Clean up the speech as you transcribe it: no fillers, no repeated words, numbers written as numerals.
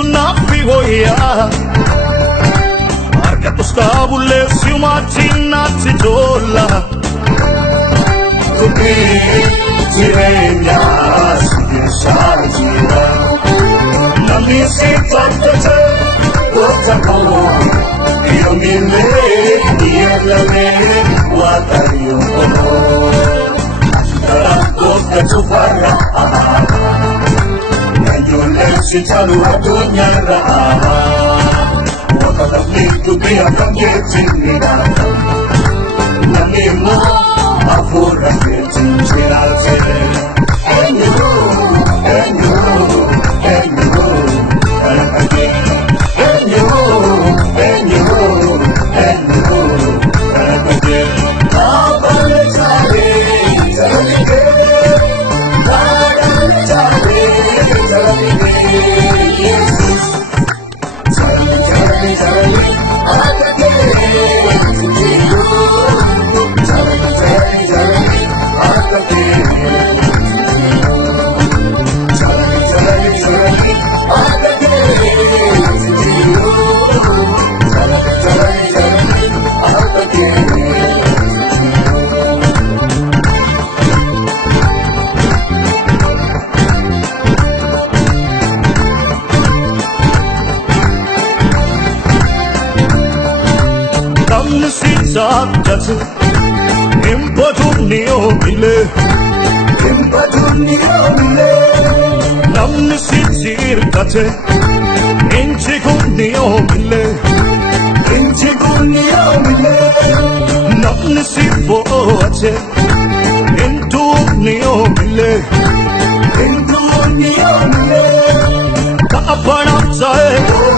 tsunami voia Arca tosta bulle siumati nati dolla Tutti si regna si sargira Non mi si fatta te Cosa como Io mi le Guardario Asitara Tufarra Si chalu adunya raha Waka tafliku biya kamyetin nida Nalimo afura yetin chirate And you, and you, and you Karakage And you, and you, and you Karakage Abale chale, chalige Abale chale, chalige Zakatu Impadunio bile Namni sitir kate Inchigunio bile Namni sipo ate Intunio bile Kaapana sae